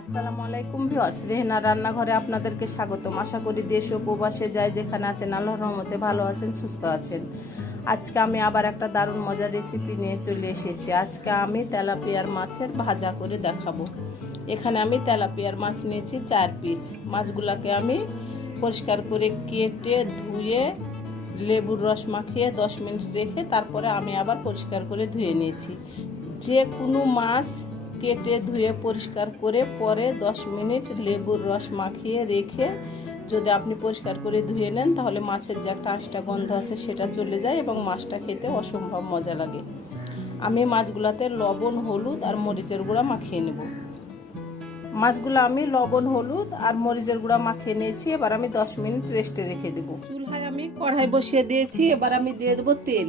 আসসালামু আলাইকুম ভিউয়ার্স, রেহেনার রান্নাঘরে আপনাদেরকে স্বাগতম। আশা করি দেশ ও প্রবাসে যায় যেখানে আছেন আল্লাহর রহমতে ভালো আছেন, সুস্থ আছেন। আজকে আমি আবার একটা দারুণ মজার রেসিপি নিয়ে চলে এসেছি। আজকে আমি তেলাপিয়ার মাছের ভাজা করে দেখাবো। এখানে আমি তেলাপিয়ার মাছ নিয়েছি 4 পিস। মাছগুলোকে আমি পরিষ্কার করে কেটে ধুয়ে লেবুর রস মাখিয়ে 10 মিনিট রেখে তারপরে আমি আবার পরিষ্কার করে ধুয়ে নিয়েছি। যে কোনো মাছ কেটে ধুয়ে পরিষ্কার করে পরে 10 মিনিট লেবুর রস মাখিয়ে রেখে যদি আপনি পরিষ্কার করে ধুয়ে নেন তাহলে মাছের যে একটা আঁশটা গন্ধ আছে সেটা চলে যায় এবং মাছটা খেতে অসম্ভব মজা লাগে। আমি মাছগুলোতে লবণ, হলুদ আর মরিচের গুঁড়া মাখিয়ে নেব। মাছগুলো আমি লবণ, হলুদ আর মরিচের গুঁড়া মাখিয়ে নিয়েছি। এবার আমি 10 মিনিট রেস্টে রেখে দেবো। চুলায় আমি কড়াই বসিয়ে দিয়েছি। এবার আমি দিয়ে দেবো তেল।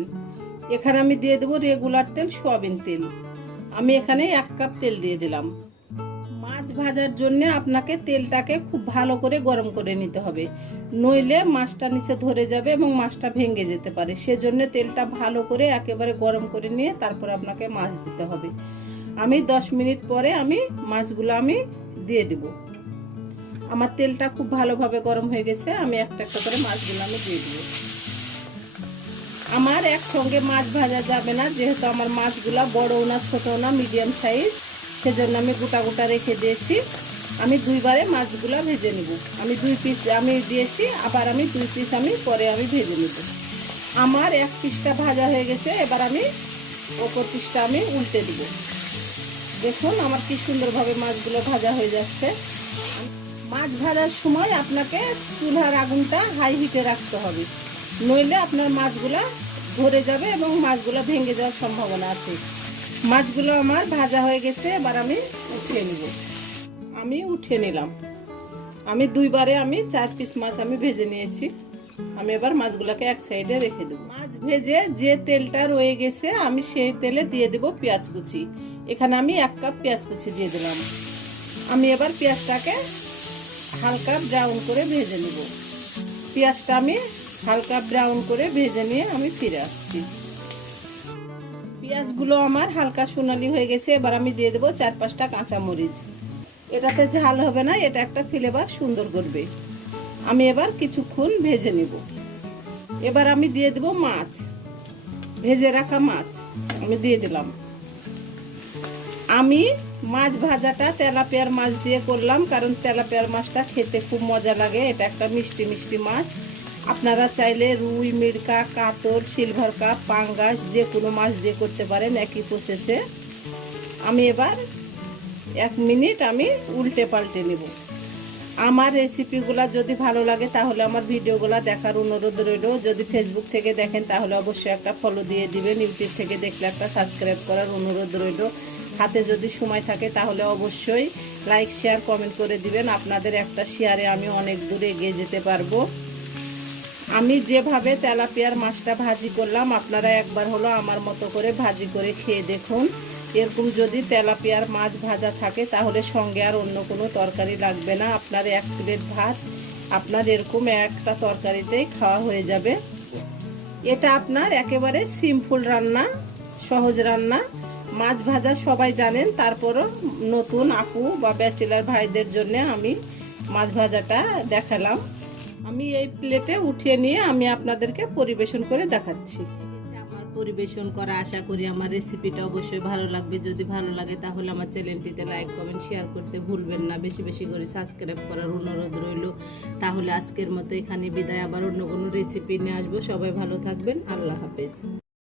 এখানে আমি দিয়ে দেবো রেগুলার তেল, সয়াবিন তেল। আমি এখানে 1 কাপ তেল দিয়ে দিলাম। মাছ ভাজার জন্য আপনাকে তেলটাকে খুব ভালো করে গরম করে নিতে হবে, নইলে মাছটা নিচে ধরে যাবে এবং মাছটা ভেঙে যেতে পারে। সেজন্য তেলটা ভালো করে একেবারে গরম করে নিয়ে তারপর আপনাকে মাছ দিতে হবে। আমি 10 মিনিট পরে আমি মাছগুলো দিয়ে দেব। আমার তেলটা খুব ভালোভাবে গরম হয়ে গেছে। আমি একটা একটা করে মাছগুলো দিয়ে দেব। আমার একসঙ্গে মাছ ভাজা যাবে না, যেহেতু আমার মাছগুলা বড়ও না ছোটও না, মিডিয়াম সাইজ, সেজন্য আমি গোটা গোটা রেখে দিয়েছি। আমি দুইবারে মাছগুলা ভেজে নেব। আমি 2 পিস দিয়েছি, আবার আমি 2 পিস পরে ভেজে নেব। আমার 1 পিসটা ভাজা হয়ে গেছে। এবার আমি অপর পিসটা উল্টে দিব। দেখুন আমার কি সুন্দরভাবে মাছগুলো ভাজা হয়ে যাচ্ছে। মাছ ভাজার সময় আপনাকে চুলার আগুনটা হাই হিটে রাখতে হবে, নইলে আপনার মাছগুলা ধরে যাবে এবং মাছগুলো ভেঙে যাওয়ার সম্ভাবনা আছে। মাছগুলো আমার ভাজা হয়ে গেছে। এবার আমি উঠিয়ে নিব। আমি উঠিয়ে নিলাম। আমি দুইবারে 4 পিস মাছ ভেজে নিয়েছি। আমি এবার মাছগুলোকে এক সাইডে রেখে দেব। মাছ ভেজে যে তেলটা রয়ে গেছে আমি সেই তেলে দিয়ে দেব পেঁয়াজ কুচি। এখানে আমি 1 কাপ পেঁয়াজ কুচি দিয়ে দিলাম। আমি এবার পেঁয়াজটাকে হালকা ব্রাউন করে ভেজে নেব। পেঁয়াজটা আমি হালকা ব্রাউন করে ভেজে নিয়ে আমি ফিরে আসছি। পেঁয়াজগুলো আমার হালকা সোনালি হয়ে গেছে। এবার আমি দিয়ে দেবো 4-5টা কাঁচামরিচ। এটাতে ঝাল হবে না, এটা একটা ফ্লেভার সুন্দর করবে। আমি এবার কিছুক্ষণ ভেজে নেব। এবার আমি দিয়ে দেবো মাছ, ভেজে রাখা মাছ আমি দিয়ে দিলাম। আমি মাছ ভাজাটা তেলাপিয়ার মাছ দিয়ে করলাম, কারণ তেলাপিয়ার মাছটা খেতে খুব মজা লাগে। এটা একটা মিষ্টি মিষ্টি মাছ। আপনারা চাইলে রুই, মিরকা, কাতল, সিলভার কাপ, পাঙ্গাস যে কোনো মাছ দিয়ে করতে পারেন একই প্রসেসে। আমি এবার 1 মিনিট উল্টে পাল্টে নেব। আমার রেসিপিগুলো যদি ভালো লাগে তাহলে আমার ভিডিওগুলো দেখার অনুরোধ রইল। যদি ফেসবুক থেকে দেখেন তাহলে অবশ্যই একটা ফলো দিয়ে দিবেন। ইউটিউব থেকে দেখলে একটা সাবস্ক্রাইব করার অনুরোধ রইল। হাতে যদি সময় থাকে তাহলে অবশ্যই লাইক, শেয়ার, কমেন্ট করে দিবেন। আপনাদের একটা শেয়ারে আমি অনেক দূরে এগিয়ে যেতে পারবো। আমি যেভাবে তেলাপিয়ার মাছটা ভাজি করলাম আপনারা একবার হলো আমার মতো করে ভাজি করে খেয়ে দেখুন। এরকম যদি তেলাপিয়ার মাছ ভাজা থাকে তাহলে সঙ্গে আর অন্য কোনো তরকারি লাগবে না। আপনার 1 প্লেট ভাত আপনার এরকম একটা তরকারিতেই খাওয়া হয়ে যাবে। এটা আপনার একেবারে সিম্পল রান্না, সহজ রান্না। মাছ ভাজা সবাই জানেন, তারপরও নতুন আপু বা ব্যাচেলার ভাইদের জন্য আমি মাছ ভাজাটা দেখালাম। আমি এই প্লেটে উঠিয়ে নিয়ে আমি আপনাদেরকে পরিবেশন করে দেখাচ্ছি। আমার পরিবেশন করা, আশা করি আমার রেসিপিটা অবশ্যই ভালো লাগবে। যদি ভালো লাগে তাহলে আমার চ্যানেলটিতে লাইক, কমেন্ট, শেয়ার করতে ভুলবেন না। বেশি বেশি করে সাবস্ক্রাইব করার অনুরোধ রইল। তাহলে আজকের মতো এখানে বিদায়। আবার অন্য কোনো রেসিপি নিয়ে আসবো। সবাই ভালো থাকবেন। আল্লাহ হাফেজ।